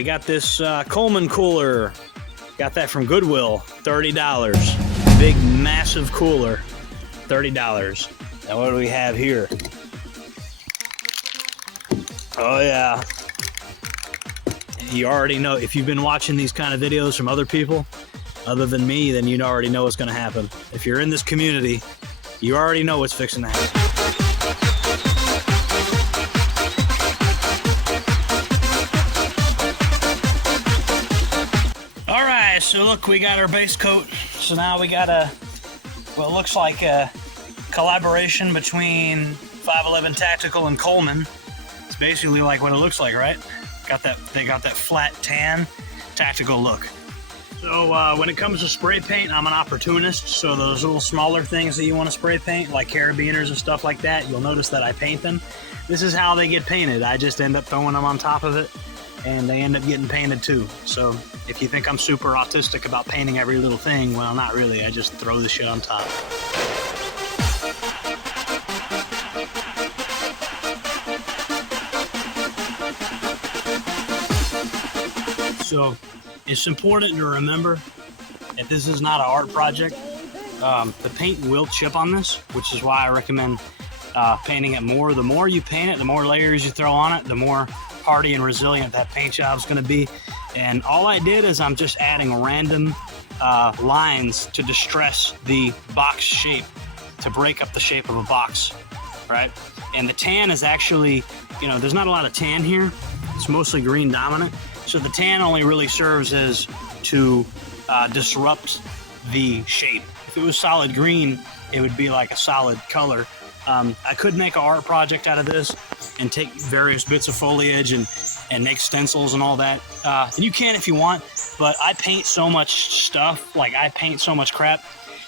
we got this Coleman cooler. Got that from Goodwill, $30. Big, massive cooler, $30. Now what do we have here? Oh yeah. You already know, if you've been watching these kind of videos from other people, other than me, then you already know what's gonna happen. If you're in this community, you already know what's fixing to happen. All right, so look, we got our base coat. So now we got what looks like a collaboration between 511 Tactical and Coleman. It's basically like what it looks like, right? They got that flat tan tactical look. So when it comes to spray paint, I'm an opportunist. So those little smaller things that you want to spray paint, like carabiners and stuff like that, you'll notice that I paint them. This is how they get painted. I just end up throwing them on top of it, and they end up getting painted too. So if you think I'm super autistic about painting every little thing, well, not really. I just throw the shit on top. So it's important to remember that this is not an art project. The paint will chip on this, which is why I recommend painting it more. The more you paint it, the more layers you throw on it, the more hardy and resilient that paint job is going to be. And all I did is I'm just adding random lines to distress the box shape, to break up the shape of a box, right? And the tan is actually, there's not a lot of tan here. It's mostly green dominant. So the tan only really serves as to disrupt the shape. If it was solid green, it would be like a solid color. I could make an art project out of this and take various bits of foliage and make stencils and all that. And you can if you want, but I paint so much stuff, like I paint so much crap,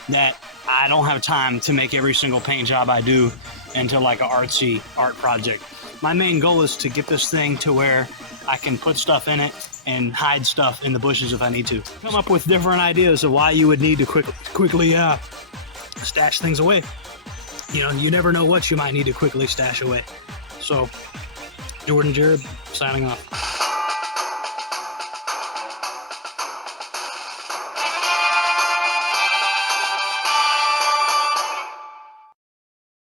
that I don't have time to make every single paint job I do into like an artsy art project. My main goal is to get this thing to where I can put stuff in it and hide stuff in the bushes if I need to. Come up with different ideas of why you would need to quickly stash things away. You never know what you might need to quickly stash away. So, Jordan Jared, signing off.